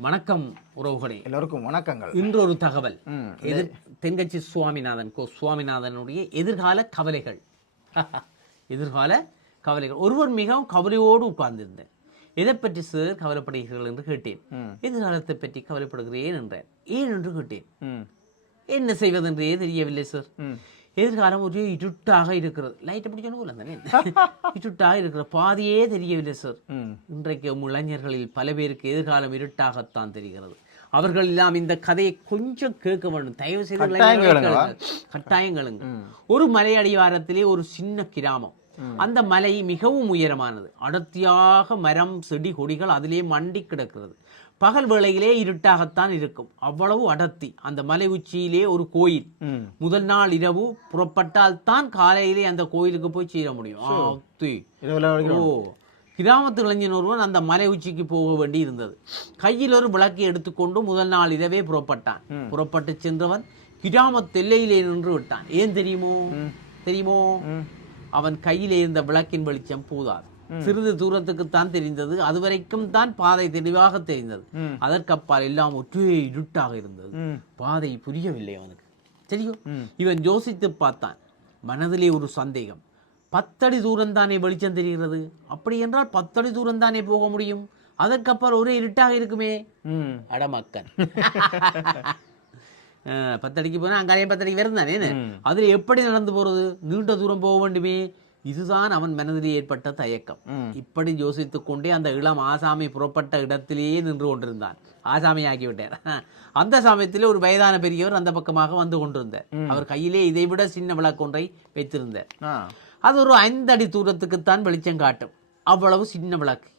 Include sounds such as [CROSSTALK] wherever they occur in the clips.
வணக்கம் உறவுகளே. எல்லோருக்கும் வணக்கங்கள். இன்று ஒரு தகவல் எதிர் தென்கட்சி சுவாமிநாதன் கோ சுவாமிநாதனுடைய எதிர்கால கவலைகள். [LAUGHS] எதிர்கால கவலைகள். ஒருவர் மிகவும் கவலையோடு உட்கார்ந்திருந்தேன். எதை பற்றி சார் கவலைப்படுகிறீர்கள் என்று கேட்டேன். எதிர்காலத்தை பற்றி கவலைப்படுகிறேன் என்றேன். ஏன் என்று கேட்டேன். என்ன செய்வதென்றே தெரியவில்லை சார் எதிர்காலம் ஒரே இருட்டாக இருக்கிறது. லைட்டை பிடிக்கணும் தானே? [LAUGHS] இருட்டாக இருக்கிற பாதியே தெரியவில்லை சார் இன்றைக்கு இளைஞர்களில் பல பேருக்கு எதிர்காலம் இருட்டாகத்தான் தெரிகிறது. அவர்கள் எல்லாம் இந்த கதையை கொஞ்சம் கேட்க வேண்டும். தயவு செய்து கட்டாயம் இளைஞர்களே கேளுங்களா? கேளுங்கள். கட்டாயம் கேளுங்க. ஒரு மலை அடிவாரத்திலே ஒரு சின்ன கிராமம். அந்த மலை மிகவும் உயரமானது. அடர்த்தியாக மரம் செடி கொடிகள் அதிலே மண்டி கிடக்கிறது. பகல் வேளையிலே இருட்டாகத்தான் இருக்கும். அவ்வளவு அடர்த்தி. அந்த மலை உச்சியிலே ஒரு கோயில். முதல் நாள் இரவு புறப்பட்டால் தான் காலையிலே அந்த கோயிலுக்கு போய் சேர முடியும். ஓ. கிராமத்து இளைஞன் ஒருவன் அந்த மலை உச்சிக்கு போக வேண்டி இருந்தது. கையில் ஒரு விளக்கை எடுத்துக்கொண்டு முதல் நாள் இரவே புறப்பட்டான். புறப்பட்டு சென்றவன் கிராமத்து எல்லையிலே நின்று விட்டான். ஏன் தெரியுமோ? தெரியுமோ? அவன் கையிலே இருந்த விளக்கின் வெளிச்சம் பூதாது. சிறிது தூரத்துக்கு தான் தெரிந்தது. அதுவரைக்கும் தான் பாதை தெளிவாக தெரிந்தது. அதற்கப்பால் எல்லாம் ஒற்றே இருட்டாக இருந்தது. பாதை புரியவில்லை அவனுக்கு. தெரியும்? இவன் யோசித்து பார்த்தான். மனதிலே ஒரு சந்தேகம். பத்தடி தூரம் தானே வெளிச்சம் தெரிகிறது? அப்படி என்றால் பத்தடி தூரம் தானே போக முடியும்? அதற்கப்புறம் ஒரே இருட்டாக இருக்குமே. அடமக்கன். [LAUGHS] பத்தடிக்கு போனா அங்காலே பத்தடிக்கு வரும் தானே அதுல எப்படி நடந்து போறது? நீண்ட தூரம் போக வேண்டுமே. இதுதான் அவன் மனதில் ஏற்பட்ட தயக்கம். இப்படி யோசித்துக் கொண்டே அந்த இளம் ஆசாமி புறப்பட்ட இடத்திலேயே நின்று கொண்டிருந்தான். ஆசாமி ஆகிவிட்டார் [LAUGHS] அந்த சமயத்தில் ஒரு வயதான பெரியவர் அந்த பக்கமாக வந்து கொண்டிருந்தார். அவர் கையிலே இதைவிட சின்ன விளக்கொன்றை வைத்திருந்தார். அது ஒரு ஐந்து அடி தூரத்துக்குத்தான் வெளிச்சம் காட்டும். அவ்வளவு சின்ன விளக்கு.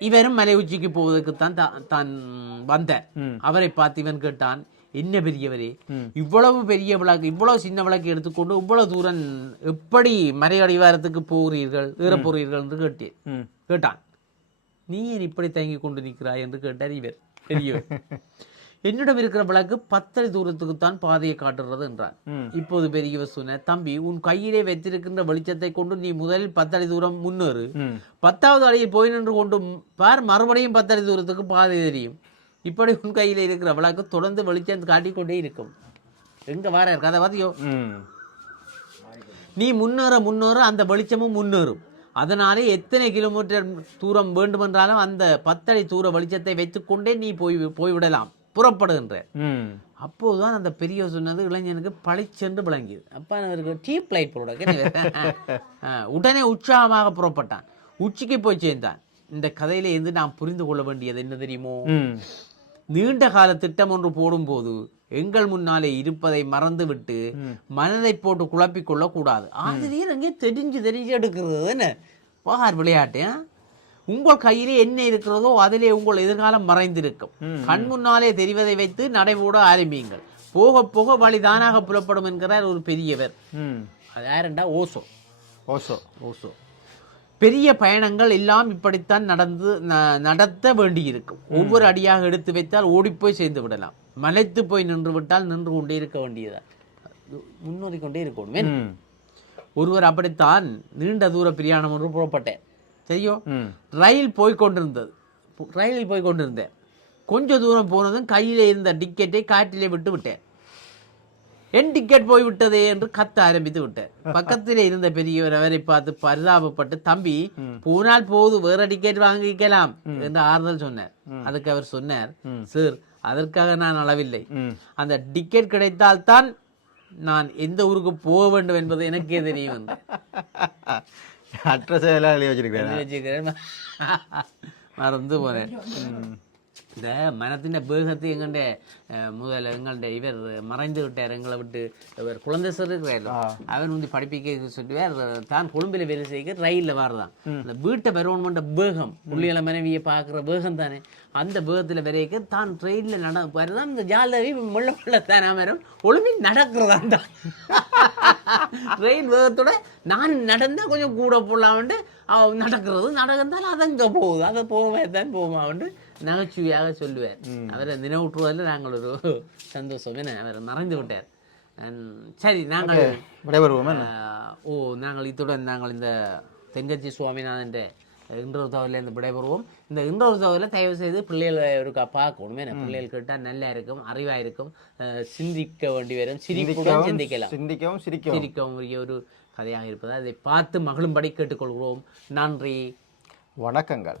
இவரும் மலை உச்சிக்கு போவதற்குத்தான் தான் வந்தார். அவரை பார்த்து இவன் கேட்டான் என்ன பெரியவரே? இவ்வளவு பெரிய விளக்கு இவ்வளவு சின்ன விளக்கு எடுத்துக்கொண்டு இவ்வளவு தூரம் எப்படி மலை அடிவாரத்துக்கு போகிறீர்கள் ஏற போகிறீர்கள் என்று கேட்டேன். கேட்டான். நீ ஏன் இப்படி தயங்கி கொண்டு நிற்கிறாய்? என்று கேட்டார் இவர் பெரியவர். [LAUGHS] என்னிடம் இருக்கிற விளக்கு பத்தடி தூரத்துக்குத்தான் பாதையை காட்டுறது என்றான் ம். இப்போது பெரியவர் சொன்ன தம்பி உன் கையிலே வைத்திருக்கின்ற வெளிச்சத்தை கொண்டு நீ முதலில் பத்தடி தூரம் முன்னேறு. பத்தாவது அடியில் போய் நின்று கொண்டு பார் மறுபடியும் பத்தடி தூரத்துக்கு பாதை தெரியும். இப்படி உன் கையில் இருக்கிற விளக்கு தொடர்ந்து வெளிச்சம் காட்டிக்கொண்டே இருக்கும். எங்க வார கதை பார்த்தியோ? நீ முன்னேற முன்னேற அந்த வெளிச்சமும் முன்னேறும். அதனாலே எத்தனை கிலோமீட்டர் தூரம் வேண்டுமென்றாலும் அந்த பத்தடி தூர வெளிச்சத்தை வைத்துக்கொண்டே நீ போய் போய்விடலாம். புறப்படுகின்ற. அப்போதுதான் அந்த பெரிய சொன்னது இளைஞனுக்கு பளிச்சென்று விளங்கியது. அப்பா அவருக்கு டீப் லைட் போட உடனே உற்சாகமாக புறப்பட்டான். உச்சிக்கு போய் சேர்ந்தான். இந்த கதையில இருந்து நாம் புரிந்து கொள்ள வேண்டியது என்ன தெரியுமோ? நீண்ட கால திட்டம் ஒன்று போடும்போது எங்கள் முன்னாலே இருப்பதை மறந்துவிட்டு மனதை போட்டு குழப்பிக் கொள்ளக்கூடாது. ஆசிரியர் அங்கே தெரிஞ்சு தெரிஞ்சு எடுக்கிறது என்ன? பகார் விளையாட்டு ஆ? உங்கள் கையிலே என்ன இருக்கிறதோ அதிலே உங்கள் எதிர்காலம் மறைந்திருக்கும். கண் முன்னாலே தெரிவதை வைத்து நடைபோட ஆரம்பியுங்கள். போக போக வழி தானாக புலப்படும் என்கிறார் ஒரு பெரியவர். அது யாருண்டா? ஓசோ. ஓசோ. ஓசோ. பெரிய பயணங்கள் எல்லாம் இப்படித்தான் நடந்து நடத்த வேண்டியிருக்கும். ஒவ்வொரு அடியாக எடுத்து வைத்தால் ஓடிப்போய் சேர்ந்து விடலாம். மலைத்து போய் நின்று விட்டால் நின்று கொண்டே இருக்க வேண்டியதா? முன்னேறி கொண்டே இருக்கணும் ஒருவர் அப்படித்தான் நீண்ட தூர பிரயாணம் ஒன்று புறப்பட்டேன். சரியோ ரயில் போய் கொண்டிருந்தது. பு- ரயிலில் போய் கொண்டிருந்தேன். கொஞ்ச தூரம் போனதும் கையிலே இருந்த டிக்கெட்டை காற்றிலே விட்டு விட்டேன். என் டிக்கெட் போய் விட்டதே என்று கத்த ஆரம்பித்து விட்டேன் பக்கத்திலே இருந்த பெரியவர் அவரை பார்த்து பரிதாபப்பட்டு தம்பி போனால் போது வேற டிக்கெட் வாங்கிக்கலாம் என்று ஆறுதல் சொன்னார். அதுக்கு அவர் சொன்னார் சார் அதற்காக நான் அளவில்லை. அந்த டிக்கெட் கிடைத்தால்தான் நான் எந்த ஊருக்கு போக வேண்டும் என்பது எனக்கே தெரியும். அட்ரஸ் எல்லாம் எழுதி வச்சிருக்கிறேன். மறந்து போனேன். இந்த மனத்தின் பேகத்தை எங்கண்ட முதல்ல எங்கள்ட இவர் மறைந்து விட்டார் எங்களை விட்டு இவர் குழந்தை இருக்கிறார் அவர் வந்து படிப்பிக்க சொல்லுவார் தான் கொழும்பில் வேலை செய்ய ரயிலில் வரதான். இந்த வீட்டை வரணுமென்ற பேகம் புள்ளிகள மனைவியை பார்க்குற பேகம் தானே. அந்த பேகத்தில் விரைக்க தான் ட்ரெயினில் நட வருதான் இந்த ஜாலவி முள்ள முள்ள தானே வரும். ஒழுங்கில் நடக்கிறதா தான் ட்ரெயின் வேகத்தோட நான் நடந்தால் கொஞ்சம் கூட போடலாம்ட்டு நடக்கிறது நடந்தால் அது அங்கே போகுது. அதை போகவே தான் போகுமான்ட்டு நகைச்சுவையாக சொல்லுவார் அவரை நினைவுற்றுவதில் நாங்கள் ஒரு சந்தோஷம். என்ன? அவர் மறைந்து விட்டார். சரி நாங்கள் விடைபெறுவோமே ஓ நாங்கள் இத்துடன் நாங்கள் இந்த தெங்கச்சி சுவாமிநாதன் இன்றொரு தகவலேருந்து விடைபெறுவோம். இந்த இன்றொரு தகவலை தயவு செய்து பிள்ளைகளை இருக்கா பார்க்கணும். ஏன்னா பிள்ளைகள் கேட்டால் நல்லா இருக்கும் அறிவாக இருக்கும் சிந்திக்க வேண்டி வரும். சிரிப்புடன் சிந்திக்கலாம். சிந்திக்கவும் சிரிக்கவும். சிரிக்கவும் ஒரு கதையாக இருப்பதால் அதை பார்த்து மகிழும்படி கேட்டுக்கொள்கிறோம். நன்றி. வணக்கங்கள்.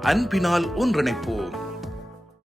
அன்பினால் ஒன்றிணைப்போம்.